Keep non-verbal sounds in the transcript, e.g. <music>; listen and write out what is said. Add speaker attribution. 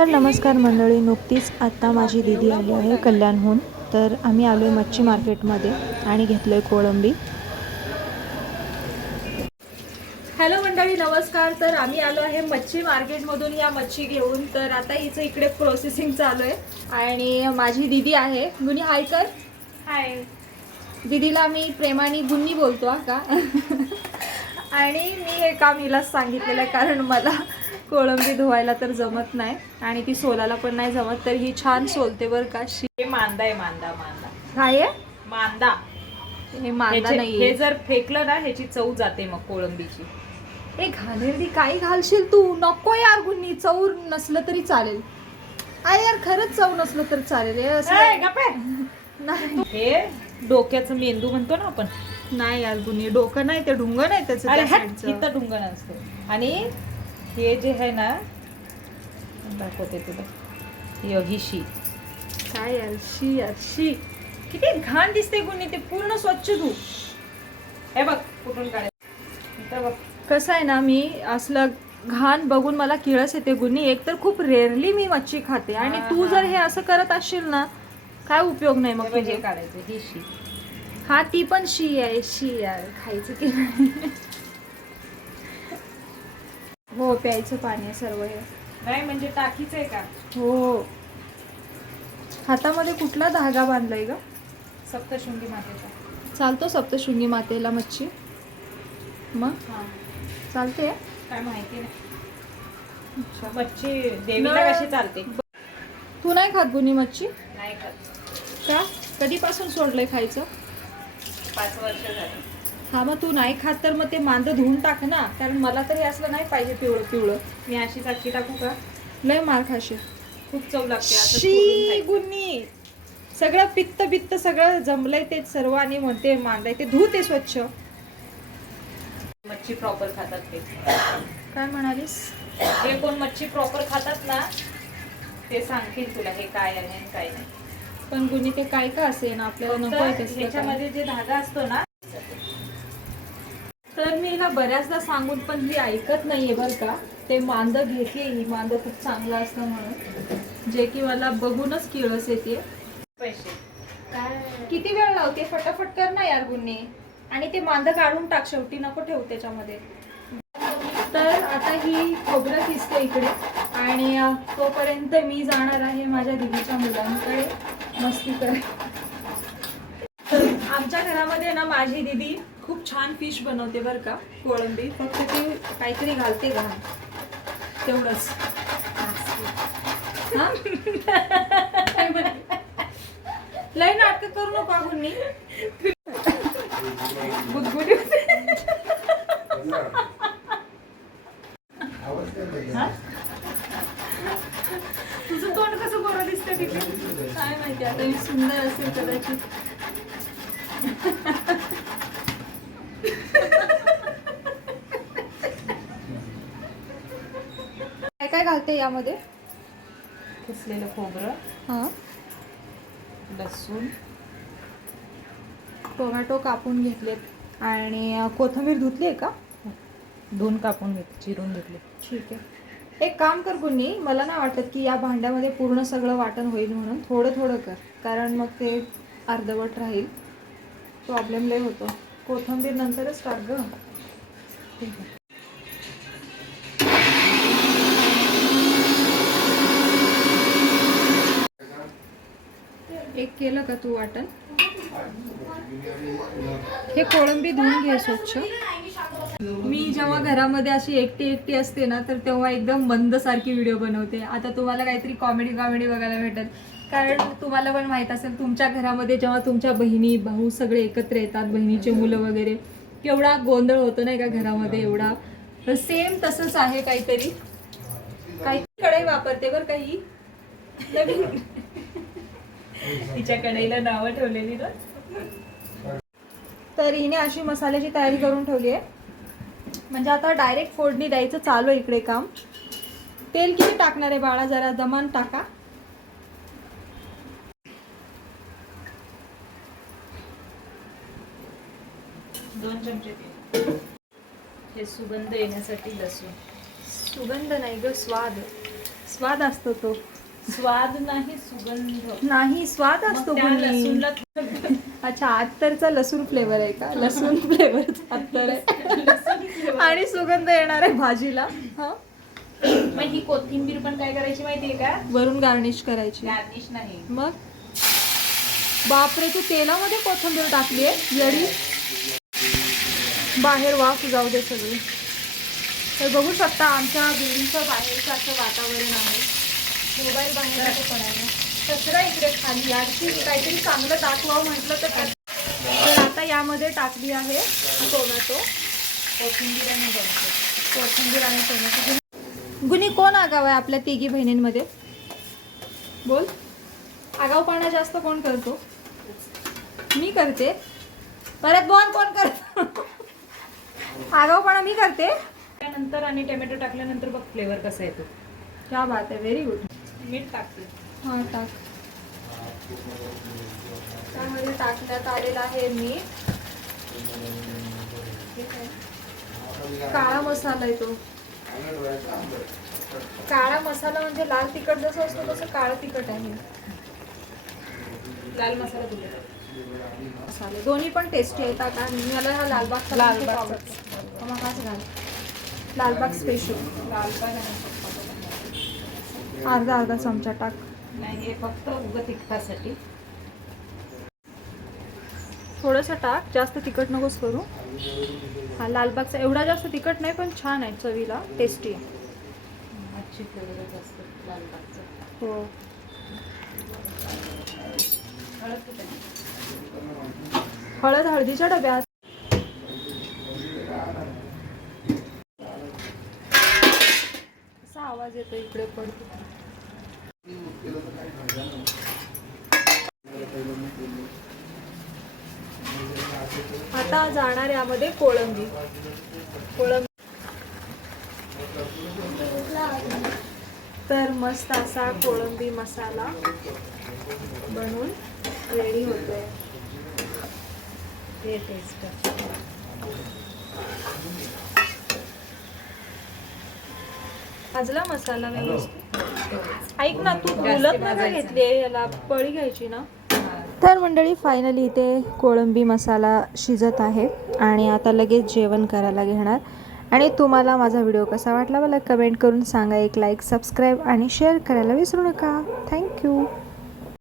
Speaker 1: तर नमस्कार मंडळी नुकतीच आत्ता माझी दिदी आली आहे कल्याणहून. तर आम्ही आलो आहे मच्छी मार्केटमध्ये आणि घेतलं आहे कोळंबी. हॅलो मंडळी नमस्कार. तर आम्ही आलो आहे मच्छी मार्केटमधून या मच्छी घेऊन. तर आता हिचं इकडे प्रोसेसिंग चालू आहे. आणि माझी दिदी आहे. गुनी हाय कर. हाय दिदीला मी प्रेमाने गुन्नी बोलतो का? <laughs> आणि मी हे काम हिलाच सांगितलेलं आहे कारण मला कोळंबी धुवायला तर जमत नाही आणि ती सोलायला पण नाही जमत तर ही छान सोलते बरं का. शी
Speaker 2: हे मांदा आहे मांदा मांदा.
Speaker 1: काय आहे
Speaker 2: मांदा.
Speaker 1: हे मांदा
Speaker 2: ह्याचे-
Speaker 1: नाही
Speaker 2: हे जर फेकलं ना ह्याची चव जाते मग कोळंबीची.
Speaker 1: ए घाणेरडी काही घालशील तू? नको यार गुन्नी चव नसलं तरी चालेल. अरे यार खरंच चव नसलं तरी चालेल. हे असं
Speaker 2: गप्प. <laughs>
Speaker 1: नाही.
Speaker 2: हे डोक्याचं मेंदू म्हणतो ना आपण.
Speaker 1: नाही यार गुन्नी डोकं नाही ते ढुंग नाही त्याचं
Speaker 2: अरे
Speaker 1: त्या
Speaker 2: हट,
Speaker 1: side चं.
Speaker 2: इथं डुंगण असतो आणि हे जे आहे ना दाखवते तुला. हे शी.
Speaker 1: काय शी शी. किती घाण दिसते गुन्नी ते पूर्ण स्वच्छ धू.
Speaker 2: हे बघ कुठून काढायचं? बघ.
Speaker 1: कसं आहे ना मी असलं घाण बघून मला किळस येते गुन्ही. एक तर खूप रेअरली मी मच्छी खाते. आणि तू. जर हे असं करत असशील ना काय उपयोग नाही मग तुझे?
Speaker 2: काढायचं ही शी.
Speaker 1: हा ती पण शी आहे शी यार खायचं की नाही? हो प्यायचं पाणी आहे सर्व हे.
Speaker 2: नाही म्हणजे टाकीच आहे का?
Speaker 1: हो. हातामध्ये कुठला धागा बांधलाय ग?
Speaker 2: सप्तशृंगी मातेचा.
Speaker 1: चालतो सप्तशृंगी मातेला मच्छी. मग?
Speaker 2: हा.
Speaker 1: चालते.
Speaker 2: काय माहिती नाही. मच्छी देवीला कशी चालते?
Speaker 1: तू नाही खात गुन्ही मच्छी?
Speaker 2: नाही खात.
Speaker 1: का? कधीपासून सोडलंय खायचं?
Speaker 2: पाच वर्ष झाली.
Speaker 1: हा मग तू नाही खात तर मग ते मांद धुवून टाक ना. कारण मला तरी असलं नाही पाहिजे पिवळं पिवळं.
Speaker 2: मी अशी चाकी टाकू का?
Speaker 1: लय मार खाशील.
Speaker 2: खूप चव लागते असं
Speaker 1: शी
Speaker 2: फोडून खायचं.
Speaker 1: गुन्नी. सगळं पित्त बित्त सगळं जमलंय ते सर्व आणि म्हणते मांडाय ते. धू ते स्वच्छ.
Speaker 2: मच्छी प्रॉपर खातात ते.
Speaker 1: काय म्हणालीस?
Speaker 2: जे कोण मच्छी प्रॉपर खातात ना ते सांगतील तुला हे काय आहे आणि काय नाही.
Speaker 1: पण गुन्ही ते काय का असे ना आपल्याला नको आहे
Speaker 2: फक्त
Speaker 1: तसलं काय.
Speaker 2: ह्याच्यामध्ये जे धागा असतो ना
Speaker 1: बऱ्याचदा सांगून पण ही ऐकत नाहीये बरं का. ते मांद घेते ही मांद खूप चांगलं असतं म्हणून. जे की मला बघूनच किळस येते.
Speaker 2: पैसे.
Speaker 1: किती वेळ लावते? फटाफट कर ना यार गुन्हे. आणि ते मांद काढून टाक शेवटी नको ठेवू त्याच्यामध्ये. तर आता ही खोबरं किसते इकडे. आणि तोपर्यंत मी जाणार आहे माझ्या दिदीच्या मुलांकडे. मस्ती कर आमच्या घरामध्ये ना माझी दिदी खूप छान फिश बनवते बरं का कोळंबी. फक्त ती काहीतरी घालते घाल तेवढंच. हा? लय नाटक करू नको गुदगुडी तुझं तोंड कसं बरं दिसतं तिथे काय माहिती आता सुंदर असेल कदाचित. काय घालते यामध्ये?
Speaker 2: किसलेलं खोबरं.
Speaker 1: हा.
Speaker 2: लसूण.
Speaker 1: टोमॅटो कापून घेतलेत आणि कोथिंबीर धुतली आहे का?
Speaker 2: दोन कापून घेतले चिरून घेतले.
Speaker 1: ठीक आहे. एक काम कर गुन्नी मला नाही वाटत की या भांड्यामध्ये पूर्ण सगळं वाटण होईल म्हणून. थोडं थोडं कर कारण मग ते अर्धवट राहील. प्रॉब्लेम लय होतो. कोथिंबीर नंतरच टाक ग. ठीक आहे. केलं का तू वाटण? हे कोळंबी धुवून घे स्वच्छ. मी जेव्हा घरामध्ये अशी एकटी एकटी असते ना तर तेव्हा एकदम बंद सारखी व्हिडिओ बनवते. आता तुम्हाला काहीतरी कॉमेडी कॉमेडी बघायला भेटेल. कारण तुम्हाला पण माहीत असेल तुमच्या घरामध्ये जेव्हा तुमच्या बहिणी भाऊ सगळे एकत्र येतात बहिणीचे मुलं वगैरे केवढा गोंधळ होतो नाही का घरामध्ये एवढा? तर सेम तसंच आहे काहीतरी. काही कढई वापरते बरं काही नवीन.
Speaker 2: तिच्या कढईला नावं ठेवलेली ना.
Speaker 1: तर हिने अशी मसाल्याची तयारी करून ठेवली आहे. म्हणजे आता डायरेक्ट फोडणी द्यायचं चालू आहे इकडे काम. तेल किती टाकणार आहे बाळा? जरा दमान टाका.
Speaker 2: दोन चमचे तेल. हे सुगंध येण्यासाठी लसूण.
Speaker 1: सुगंध नाही ग स्वाद. स्वाद असतो तो.
Speaker 2: स्वाद नाही सुगंध.
Speaker 1: नाही स्वाद असतो
Speaker 2: मग त्या
Speaker 1: कोणी.
Speaker 2: लसूणला
Speaker 1: अच्छा अत्तरचा लसूण फ्लेवर आहे का? लसूण फ्लेवरचा अत्तर आहे. आणि सुगंध येणार आहे भाजीला. हा?
Speaker 2: मग ही कोथिंबीर पण काय करायची माहितीये का?
Speaker 1: वरून गार्निश करायची.
Speaker 2: गार्निश नाही.
Speaker 1: मग? बापरे तू तेलामध्ये कोथिंबीर टाकली आहे? यडी. बाहेर वाफ जाऊ दे सगळी. तर बघू शकता आमच्या बिल्डिंगचं बाहेरचं असं वातावरण आहे. मोबाईल बाहेर पडायला. कचरा इकडे खाली आणखी काहीतरी चांगलं दाखवावं म्हटलं तर तर आता यामध्ये टाकली आहे टोमॅटो
Speaker 2: कोथिंबीर आणि
Speaker 1: कोथिंबीर आणि टोमॅटो. गुणी कोण आगाव आहे आपल्या तिघी बहिणींमध्ये? बोल. आगाऊपणा जास्त कोण करतो? मी करते. परत बोल कोण करतो? आगाऊपणा मी करते.
Speaker 2: त्यानंतर आणि टोमॅटो टाकल्यानंतर बघ फ्लेवर कसा येतो.
Speaker 1: क्या बात आहे. व्हेरी गुड
Speaker 2: मीठ टाकते.
Speaker 1: हां टाक. त्यामध्ये टाकण्यात आलेला आहे मीठ? काळा मसाला आहे तो. काळा मसाला म्हणजे लाल तिखट जसं असतो तसं काळं तिखट आहे.
Speaker 2: लाल मसाला
Speaker 1: मसाले. दोन्ही पण टेस्टी आहेत. आता मला हा. खूप आवडतो. मग हाच घाल. लालबाग स्पेशल
Speaker 2: लाल पाय आणि पप्पा
Speaker 1: अर्धा अर्धा चमचा टाक.
Speaker 2: नाही हे फक्त उग तिखटासाठी.
Speaker 1: थोडंसं टाक जास्त तिखट नकोस करू. हा लालबागचा एवढा जास्त तिखट नाही पण छान आहे चवीला टेस्टी आहे.
Speaker 2: अच्छी फ्लेवर
Speaker 1: हो?
Speaker 2: हळद
Speaker 1: हळदीच्या डब्यात. असा आवाज येतो इकडे पडतो आता जाणार यामध्ये कोळंबी. कोळंबी. तर मस्त असा कोळंबी मसाला बनवून रेडी होतोय.
Speaker 2: ते टेस्ट
Speaker 1: भाजला मसाला व्यवस्थित? ऐक ना तू बोलत नाही घेतली याला पळी घ्यायची ना. तर मंडळी फायनली इथे कोळंबी मसाला शिजत आहे आणि आता लगेच जेवण करायला घेणार. आणि तुम्हाला माझा व्हिडिओ कसा वाटला मला कमेंट करून सांगा. एक लाईक सबस्क्राईब आणि शेअर करायला विसरू नका. थँक्यू